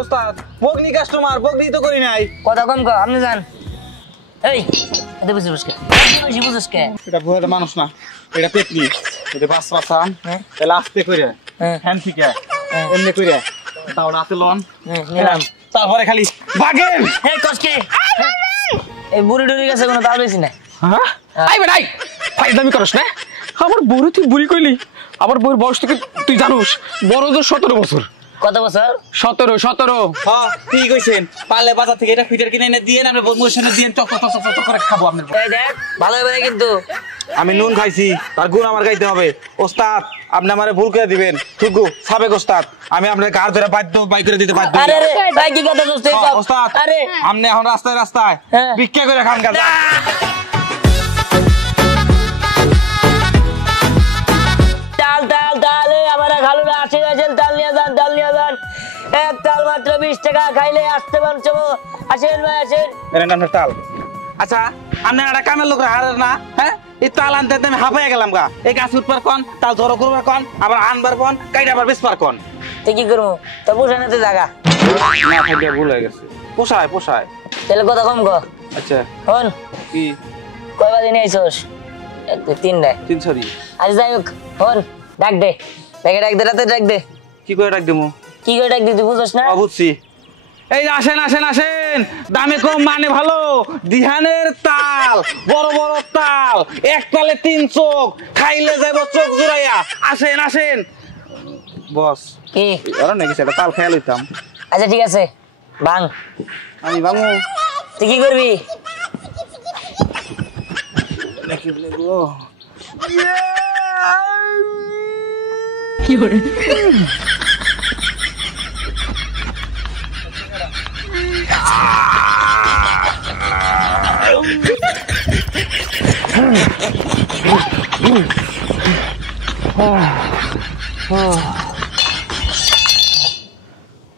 ওস্তাদ বগনি কাস্টমার বগনি তো করি নাই কথা কম কর আপনি যান এই এটা বুঝছিস কে বুঝছিস কে এটা ভুয়াটা মানুষ না এটা পেতনি এটা বাস বাসান তাহলে আস্তে করে হ্যান থেকে এমনি করে তাও রাতে লন নিলাম তারপরে খালি বাগেন এই কসকে এই বুড়ি ডুরি গেছে কোনো তাল বেশি না হ্যাঁ আইবে নাই ফাইজলামি করছ না আমার বুড়ি তুই বুড়ি কইলি আমার বউর বয়স থেকে তুই জানোস বড় তো 17 বছর কত বছর 17 হ্যাঁ ঠিক কইছেন পালে বাজার থেকে এটা ফিটার কিনে এনে দিয়ে আমরা বন্ধুর সাথে দিয়ে চক চক চক চক করে খাবো আপনার এই দেখ ভালো হবে কিন্তু আমি নুন খাইছি তার গুণ আমার গাইতে হবে ওস্তাদ আপনি আমারে ভুল করে দিবেন ঠিকু সাবেক ওস্তাদ আমি আপনার কার ধরে বাধ্য বাই করে দিতে বাধ্য আরে রে ভাই কি কথা দোস্ত ওস্তাদ আরে আপনি এখন রাস্তায় ভিক্ষা করে খান গাজা তাল তাল তাল আমার খালু না আসে আসেন তাল নিয়ে যান এক তাল মাত্র 20 টাকা খাইলে আসতে পারছো আসেন ভাই আসেন এর নাম তাল আচ্ছা আপনি একটা কামের লোক হারের না হ্যাঁ এই তাল আনতে আমি হাঁপাইয়া গেলাম গা এই গাছ উঠবার কোন তাল জড়ো করবার কোন আবার আনবার কোন কাইটাবার বেচবার কোন তুই কি করবো তো পোষানোতে জায়গা না খাইয়া ভুল হয়ে গেছে পোষায় তাহলে কথা কম কর আচ্ছা হন কি কয় বাজে নিয়ে আইসোস 3 সরি আজ যাই হোক হন ডাক দে ডাক দে রাতে ডাক দে কি করে ডাক দিমু কি করে ডাক দি তুই বুঝছ না বুঝছি এই আসেন দামে কম মানে ভালো দিহানের তাল বড় বড় তাল এক তালে 3 চোখ খাইলে যাব চোখ জুড়াইয়া আসেন বস কি আরে নাকি সেটা তাল খেয়ে লইতাম আচ্ছা ঠিক আছে ভাঙ আমি ভাঙু তুই কি করবি নাকি বলে গো কি করে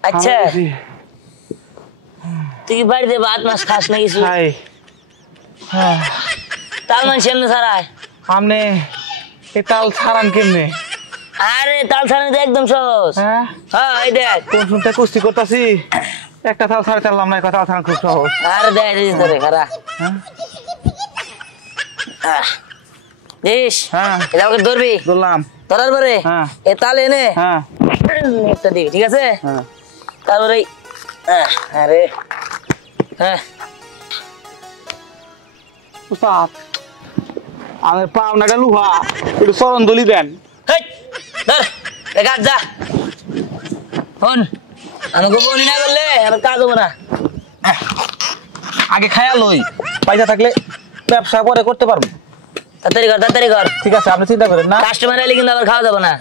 আচ্ছা তুই কি বাড়িতে ভাত মাছ খাস না কিছু তাল মাছ এমনি ছাড়ায় আমনে এই তাল ছাড়ান কেমনে আরে তাল ছাড়ানো তো একদম সহজ হ্যাঁ এই দেখ কোন শুনতে কুস্তি করতেছি একটা তাল ছাড়াতে পারলাম না কথা ছাড়ানো খুব সহজ আরে দেখ দিস ধরে খারা দিস এটা ওকে ধরবি ধরলাম ধরার পরে এ তাল এনে একটা দিবি ঠিক আছে তারপরে আরে উস্তাদ আমার পাওনাটা লুহা একটু চরণ দলি দেন ধর দেখা যা ফোন আমাকে বলি না করলে আমার কাজ হবো না আগে খায়া লই পয়সা থাকলে ব্যবসা পরে করতে পারবো তাড়াতাড়ি কর ঠিক আছে আপনি চিন্তা করেন না কাস্টমার এলে কিন্তু আবার খাওয়া যাবে না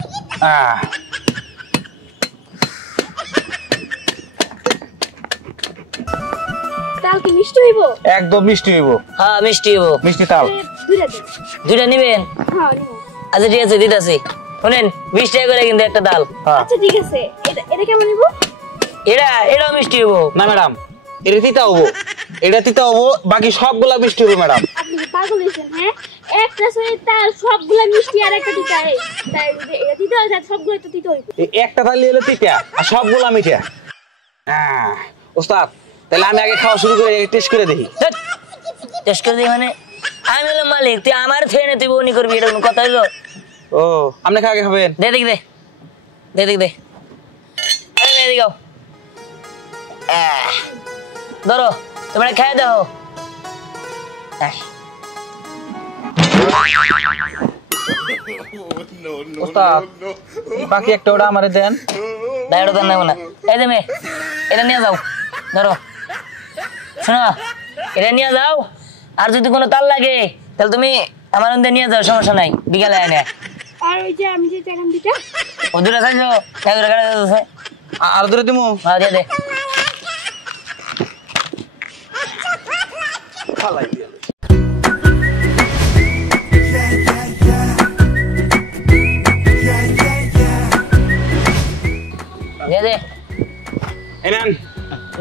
তাল কি মিষ্টি হইব একদম মিষ্টি হইব হ্যাঁ মিষ্টি হইব মিষ্টি তাল দুইটা নিবেন হ্যাঁ নিব আচ্ছা ঠিক আছে দিতাছি শুনেন 20 টাকা করে কিন্তু একটা ডাল আচ্ছা ঠিক আছে এটা কেমন নিব এটাও মিষ্টি হইব না ম্যাডাম এটা তিতা হবো বাকি সবগুলা মিষ্টি হবে ম্যাডাম আপনি কি পাগল হইছেন হ্যাঁ একটা সরে তাল সবগুলা মিষ্টি আর একটা তিতা তাই এটা তিতা হইছে সবগুলা তো তিতা হইব একটা তাল হলো তিতা আর সবগুলা মিঠা ওস্তাদ তাহলে আমি আগে খাওয়া শুরু করে টেস্ট করে দেখি মানে আমি হলাম মালিক তুই আমার ফেনে তুই বউনি করবি এটা কোনো কথা হইলো ও আপনি আগে খাবেন দে দিগাও ধরো তোমরা খেয়ে দাও ওস্তাদ বাকি একটা ওটা আমারে দেন দাঁড়ো দেন না এই দে মেয়ে এটা নিয়ে যাও ধরো শোনো এটা নিয়ে যাও আর যদি কোনো তাল লাগে তাহলে তুমি আমার অন্দে নিয়ে যাও সমস্যা নাই বিকালে এনে আর ওই যে আমি যে চাইলাম দুটা ও দুটা চাইছো আর দূরে দিমু হ্যাঁ দিয়ে দে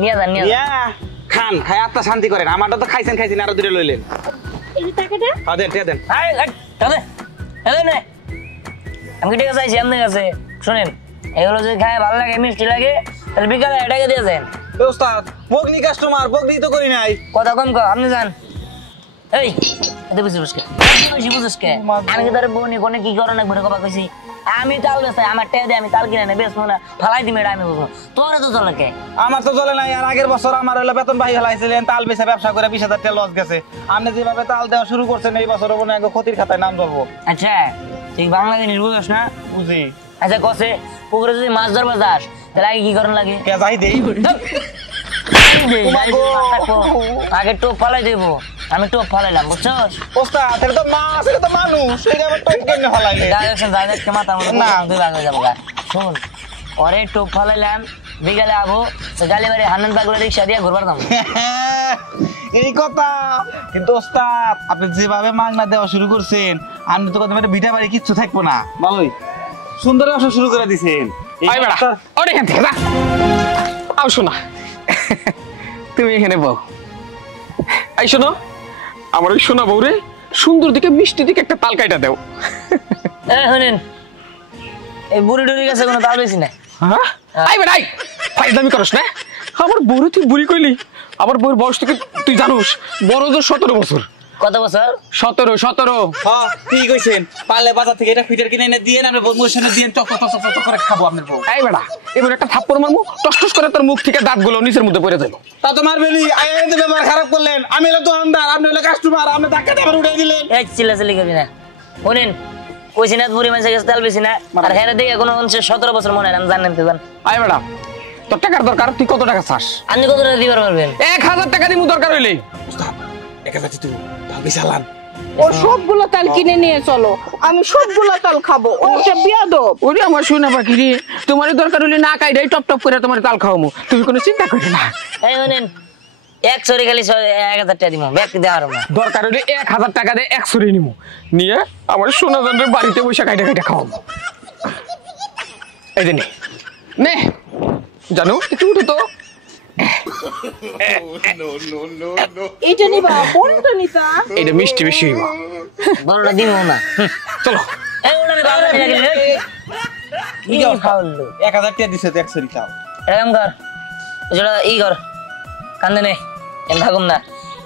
নিয়ে যান খান খাই আত্মা শান্তি করেন আমারটা তো খাইছেন আরো দূরে লইলেন এই যে টাকাটা দেন আমি ঠিক আছে আপনার কাছে শুনেন এগুলো যদি খায় ভালো লাগে মিষ্টি লাগে তাহলে বিকালে এটাকে দিয়েছেন ওস্তাদ বগনি কাস্টমার বগনি তো করি নাই। কথা কম কর আপনি যান। এই এত বেশি বুঝকে বেশি বুঝকে আমি কি তার বউনি কোনে কি করে না ঘুরে কথা কইছি আমি তাল বেচাই আমার টেয়া দিয়ে আমি তাল কিনে না বেশ না ফালাই দিই আমি বুঝবো তোর তো চলে কে আমার তো চলে নাই। আর আগের বছর আমার হলো বেতন বাহি হলাইছিলেন, তাল বেচে ব্যবসা করে 20,000 টাকা লস গেছে। আপনি যেভাবে তাল দেওয়া শুরু করছেন এই বছর মনে হয় ক্ষতির খাতায় নাম ধরবো। আচ্ছা তুই বাংলা জিনিস বুঝছ না? বুঝি। আচ্ছা কসে পুকুরে যদি মাছ ধরবা যাস তাহলে আগে কি করেন লাগে? কে যাই দেই আগে টোপ ফালাই দেবো, আমি টোপ ফালাইলাম বুঝছস? ওস্তাদ এটা তো মাছ, এটা তো মানুষ, এটা আবার টোপ কেমনে ফলাইলে? মাথার মধ্যে না। দুই ভাগ হয়ে যাবো গা। শোন পরে টোপ ফালাইলাম বিকালে আবো তো গালিবাড়ি হান্নান পাগলা রিক্সা দিয়ে ঘুরবার দাম। এই কথা কিন্তু ওস্তাদ আপনি যেভাবে মাগনা দেওয়া শুরু করছেন আপনি তো কথা ভিটা বাড়ি কিচ্ছু থাকবো না। ভালোই সুন্দর ব্যবসা শুরু করে দিছেন। আই বেড়া ওরে এখান থেকে যা। আও শোনা তুমি এখানে বউ। আই শোনো আমার ওই শোনা বউ রে সুন্দর দিকে মিষ্টি দিকে একটা তাল কাইটা দেও। শুনেন এই বুড়ি টুড়ি গেছে কোনো তাল বেশি না। হ্যাঁ আই বেড়া আই ফাইজলামি করস না। আমার বউরে তুই বুড়ি কইলি, আমার বউর বয়স থেকে তুই জানোস বড় তো 17 বছর। কত বছর? 17 হ্যাঁ ঠিক কইছেন। পারলে বাজার থেকে এটা ফিটার কিনে এনে দিয়ে আমরা বউর সামনে দিয়ে চক চক চক চক করে খাবো আপনার বউ। এই বেড়া এবার একটা থাপ্পড় মারমু টস টস করে তোর মুখ থেকে দাঁতগুলো নিচের মধ্যে পড়ে যাবে। তা তো মারবেনই। আইন তো ব্যবহার খারাপ করলেন। আমি হলো দোকানদার, আপনি হলো কাস্টমার, আপনি ধাক্কা দিয়ে উঠাই দিলেন। এই চিল্লাচিল্লি করবি না। শুনেন কইছি না বুড়ি মানুষের কাছে তাল বেশি না। আর হ্যাঁ দেখে কোনো 17 বছর মনে হয় আমি জানেন তো জান। আই বেড়া তোর টাকার দরকার, তুই কত টাকা চাস? আপনি কত টাকা দিবার পারবেন? 1000 টাকা দিমু দরকার হইলে। উস্তাদ 1000 তুই তাল বিশালান। ও সবগুলো তাল কিনে নিয়ে চলো, আমি সবগুলো তাল খাবো। ও একটা বিয়াদব। ওরে আমার শোনা পাখি রে, তোমার দরকার হলে না কাইডাই টপ টপ করে তোমার তাল খাওয়ামু, তুমি কোনো চিন্তা করো না। এই শুনেন এক সরি খালি 1000 টাকা দিমু ব্যাগ দেওয়ার না। দরকার হলে 1000 টাকা দিয়ে 100 নিমু, নিয়ে আমার সোনা জানের বাড়িতে বসে কাইটা কাইটা খাওয়ামু। এই যে নে জানো একটু উঠো তো। এইটা নিবা, কোনটা নিতা? এটা মিষ্টি বেশি হইব। বড়টা দিমু না। চলো এই ওনারে বাবা নিয়ে গেল। কি ফাউল 1000 টাকা দিছে তো 100 খাও। এরকম কর যেটা ই কর কান্দে নে এন থাকুম না।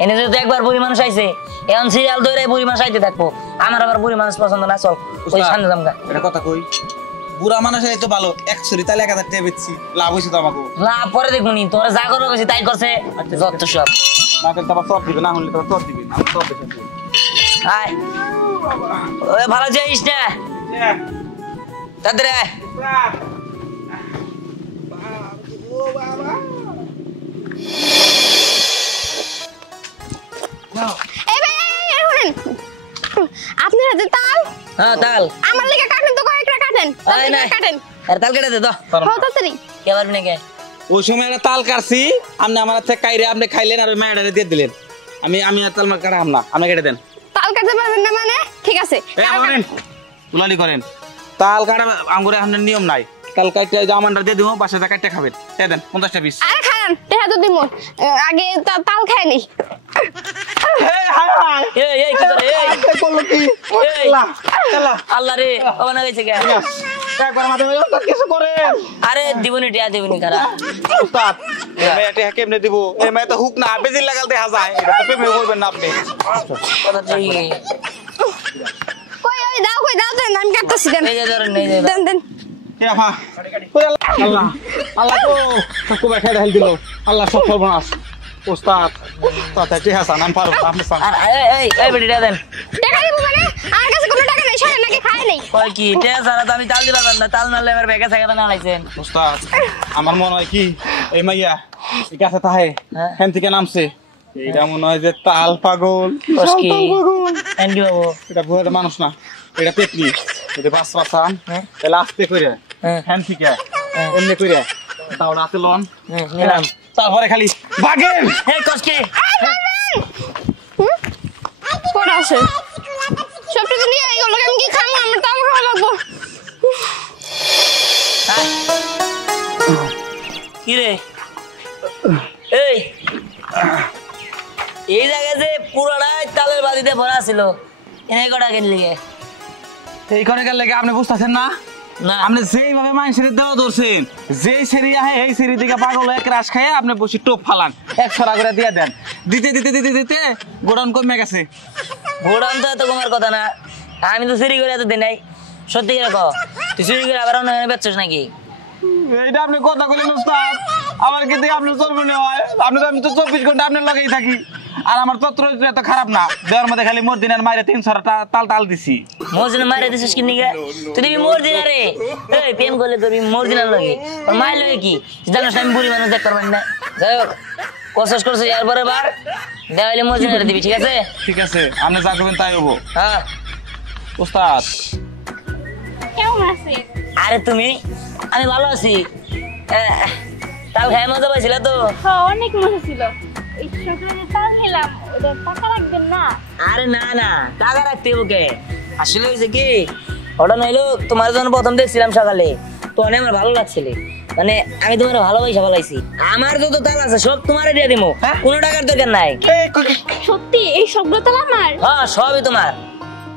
এনে যদি একবার বুড়ি মানুষ আইছে এখন সিরিয়াল ধরে বুড়ি মানুষ আইতে থাকবো। আমার আবার বুড়ি মানুষ পছন্দ না। চল ওই সামনে যাম গা। এটা কথা কই বুড়া মানুষ এই তো ভালো 100 তাহলে 1000 টাকা বেচছি, লাভ হইছে তো আমাকে। লাভ পরে দেখবো নি, তোরা যা করবে কইছি তাই করছে যত সব। না করতে আবার সব দিবে, না হলে তো সব দিবে না, সব বেচে দিবে। আয় ওই ভালো যাইস না তাদের আয়। এই ভাই শুনেন, আপনার হাতে তাল হ্যাঁ তাল আমার লেগে কাটেন তো, কয়েকটা কাটেন আয় না কাটেন। আর তাল কেটে দে তো তাড়াতাড়ি। কে পারবি না কে? ওই সময় একটা তাল কাটছি, আপনি আমার হাতে কাইরে আপনি খাইলেন আর মায়ের দিয়ে দিলেন। আমি আর তাল মার কাটাম না, আপনি কেটে দেন। তাল কাটতে পারবেন না মানে? ঠিক আছে করেন তুলালি করেন। তাল কাটা আঙ্গুরে আপনার নিয়ম নাই। তাল কাটতে জামানটা দিয়ে দিব, বাসাটা কাটতে খাবেন। দিয়ে দেন 50টা পিস। আরে খান দেখা তো দিমু, আগে তাল খাই নি। এই কি করে এই বললো কি এই আল্লাহ রে বাবা না গেছে কে? একবার মাথা মেরে উস্তাদ কিছু করেন। আরে দিবনি টিয়া দিবনি খারা উস্তাদ এই মেয়েটা কেমনে দিব? এই মেয়ে তো হুক না বেজিল লাগাল দেখা যায়। এটা তো প্রেমে করবেন না আপনি। কথা ঠিক। কই ওই দাও, কই দাও দেন, আমি কাটতেছি দেন। এই যে ধরেন এই যে দেন দেন। এ আফা আল্লাহ আল্লাহ তো সবকো ব্যাখ্যা ঢাল দিল। আল্লাহ সব সর্বনাশ। উস্তাদ তাতে ঠিক আছে, নাম পারো আপনি সান। আর এই বেটিটা দেন। টাকা দিব মানে? আমার কাছে কোনো টাকা নেই, সরে নাকি খাই নাই। কয় কি টিয়া ছাড়া তো আমি তাল দিবা না। তাল নালে আমার ব্যাগে থেকে না লাইছেন। উস্তাদ আমার মনে হয় কি এই মাইয়া এই কাছে তাহে হ্যাঁ। হ্যান থেকে নামছে। এইটা মনে হয় যে তাল পাগল। কস কি? তাল পাগল। এন্ডি বাবু এটা বুড়া মানুষ না, এটা পেটনি। এটা বাস বাসান হ্যাঁ। তাহলে আস্তে করে হ্যাঁ। হ্যান থেকে হ্যাঁ। এমনি করে তাওড়া আছে লন। নিলাম। তারপরে খালি বাগেন। এই কস কি? কোন আছে? সবটা তো নিয়ে গেল, আমি কি খাবো? আমার তাল খাওয়া লাগবো। কি রে এই জায়গায় যে পুরোটাই তালের বাড়িতে ভরা ছিল, এনে কটা কিনলি? এই করে গেলে আপনি বুঝতেছেন না না। আপনি যেইভাবে মানুষের দেওয়া ধরছেন, যেই সেরি আহে এই সেরি দিকে পাগল এক রাস খায় আপনি বসে টোপ ফালান, 100 টাকা করে দিয়ে দেন। দিতে দিতে দিতে দিতে গোডাউন কমে গেছে। ঘোড়ান তো এত কমার কথা না, আমি তো চুরি করে এত দিন নাই। সত্যি করে কও, তুই চুরি করে আবার অন্য বেচছিস নাকি? এইটা আপনি কথা বলেন উস্তাদ, আমার কি দিয়ে আপনার চলবে না হয়? আমি তো 24 ঘন্টা আপনার লগেই থাকি, আর আমার তত্র এত খারাপ না, দেওয়ার মধ্যে খালি মর্দিনার মাইরে 300 তাল তাল দিছি। মর্জিনা মারে দিছিস কি নিগা? তুই দিবি মর্জিনা রে, এই প্রেম করলে করবি মর্জিনার লগে, আর মায়ের লগে কি জানোস না আমি বুড়ি মানুষ দেখ পারবেন না। যাই হোক, কোশিশ করছে এরপরে বার দেওয়াইলে মর্জিনা রে দিবি, ঠিক আছে? ঠিক আছে, আপনি যা করবেন তাই হবো। হ্যাঁ। উস্তাদ কেমন আছে? আরে তুমি, আমি ভালো আছি। তাও হ্যাঁ মজা পাইছিল তো? হ্যাঁ, অনেক মজা ছিল। এই সকালে তাল খেলাম, ওটা টাকা রাখবেন না? আরে না না, টাকা রাখতে ওকে। আসলে হয়েছে কি, ওটা নইলো তোমার জন্য প্রথম দেখছিলাম সকালে, তো অনেক আমার ভালো লাগছিল। মানে আমি তোমার ভালোবাসা বলাইছি, আমার যত তাল আছে সব তোমার দিয়ে দিমো, কোনো টাকার দরকার নাই। সত্যি এই সবগুলো তাল আমার? হ্যাঁ সবই তোমার।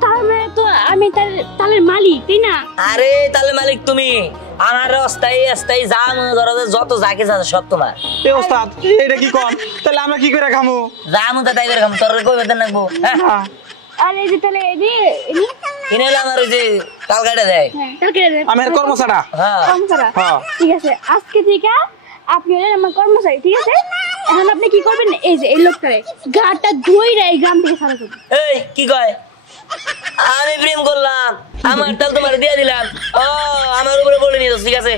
তার মানে তো আমি তালের মালিক, তাই না? আরে তাহলে মালিক তুমি, আমার অস্থায়ী অস্থায়ী যা মনে করো যে যত যা কিছু আছে সব তোমার। এ ওস্তাদ এটা কি কম, তাহলে আমরা কি করে খামু? যা মনে তাই করে খাম, তোর কই বেতন রাখবো? হ্যাঁ, আর এই যে তাহলে কিনে হলে আমার ওই যে তাল কাটা দেয়। তাল কেটে দেন। আমি কর্মচারা। হ্যাঁ কর্মচারী। হ্যাঁ। ঠিক আছে, আজকে থেকে আপনি হলেন আমার কর্মচারী, ঠিক আছে? এখন আপনি কি করবেন, এই যে এই লোকটারে গাটা ধুইরা এই গ্রাম থেকে সারা করবেন। এই কি কয়, আমি প্রেম করলাম, আমার তাল তোমার দিয়ে দিলাম, ও আমার উপরে বলে নিয়ে ঠিক আছে?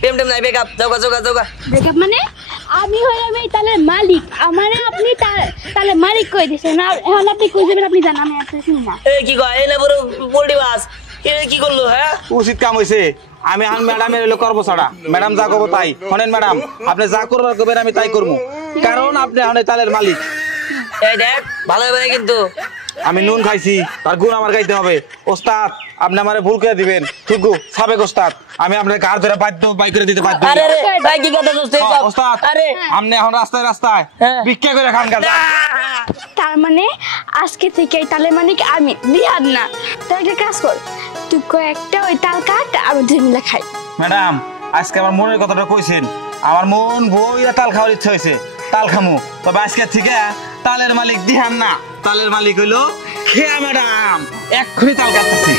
প্রেম টেম নাই, বেকআপ, যাওগা যাওগা যাওগা। ব্রেকআপ মানে? আমি হইলাম এই তালের মালিক, আমারে আপনি তালের মালিক কই দিছেন, আর এখন আপনি কই যাবেন আপনি জানেন, আমি আপনাকে চিনি না। এই কি কয়, এই না পুরো পোল্ট্রি বাস, এ কি করলো? হ্যাঁ উচিত কাম হয়েছে। আমি এখন ম্যাডামের হলো কর্মচারা, ম্যাডাম যা করবো তাই শোনেন। ম্যাডাম আপনি যা করবার করবেন আমি তাই করবো, কারণ আপনি এখন এই তালের মালিক। এই দেখ ভালো হবে না কিন্তু। আমি নুন খাইছি, তার গুণ আমার গাইতে হবে। ওস্তাদ আপনি আমারে ভুল করে দিবেন, ঠিকু সাবেক ওস্তাদ, আমি আপনার ঘাড় ধরে বাই করে দিতে বাধ্য। আরে রে ভাই কি কথা বলছিস? ওস্তাদ আরে আপনি এখন রাস্তায় রাস্তায় হ্যাঁ। ভিক্ষা করে খান গাজা। তার মানে আজকে থেকে এই তালের মালিক আমি, দিহাদ না। তাই একটা কাজ কর, তুই কয়েকটা ওই তাল কাট, আমি দুই মিলে খাই। ম্যাডাম আজকে আমার মনের কথাটা কইছেন, আমার মন বইরা তাল খাওয়ার ইচ্ছা হয়েছে, তাল খামু। তবে আজকে থেকে তালের মালিক দিহান না, তালের মালিক হইলো খেয়া। ম্যাডাম এক্ষুনি তাল কাটতেছি।